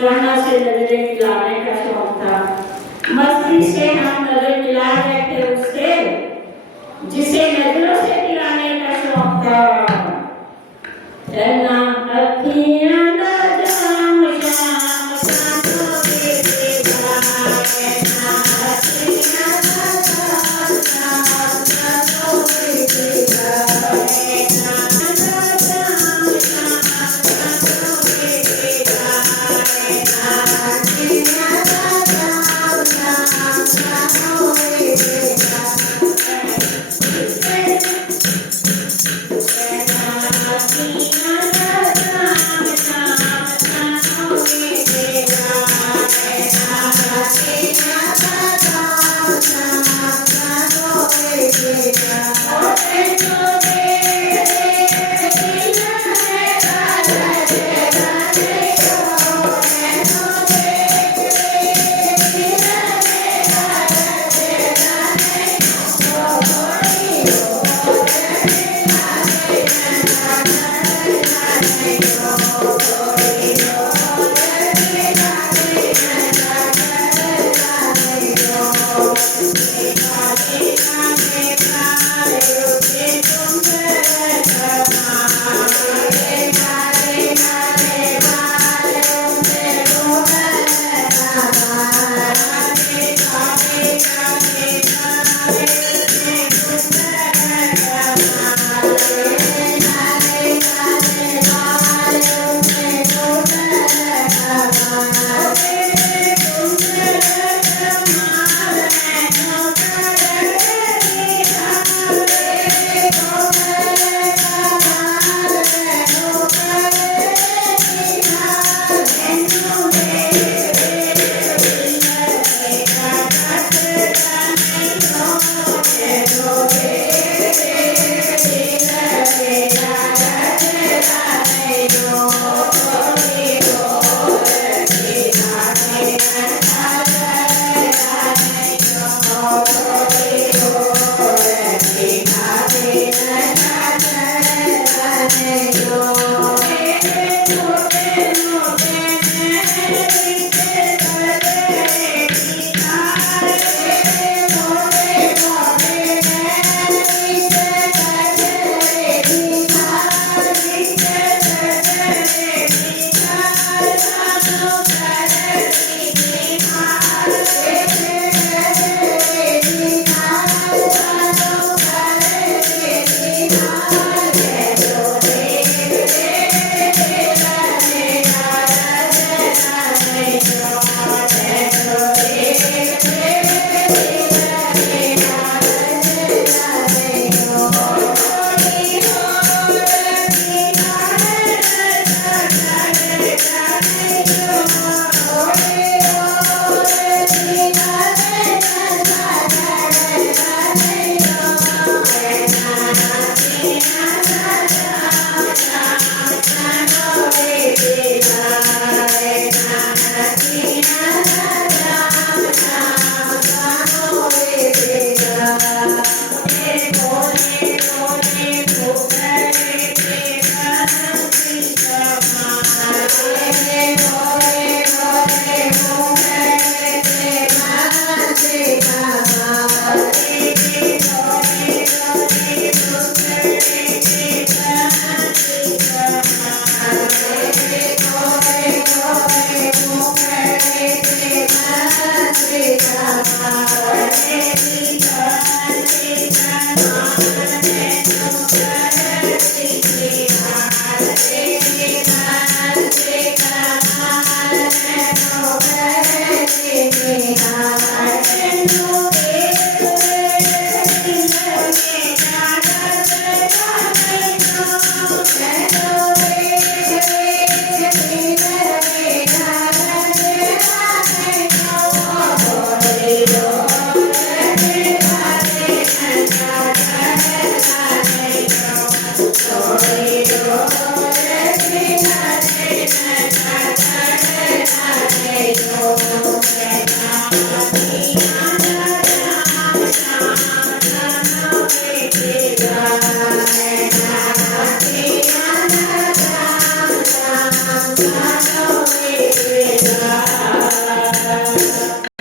प्रणव से नजरें मिलाने का शौक था। मस्ती से हम नजर मिला रहे थे उससे जिसे नजरों से मिलाने का शौक था। चलना अखियां ना जाम शाम सांसों के बेगाए ना अखियां ना जाम शाम सांसों के बेगाए ना जाम शाम सांसों के बेगाए ना अखियां ना जाम शाम सांसों के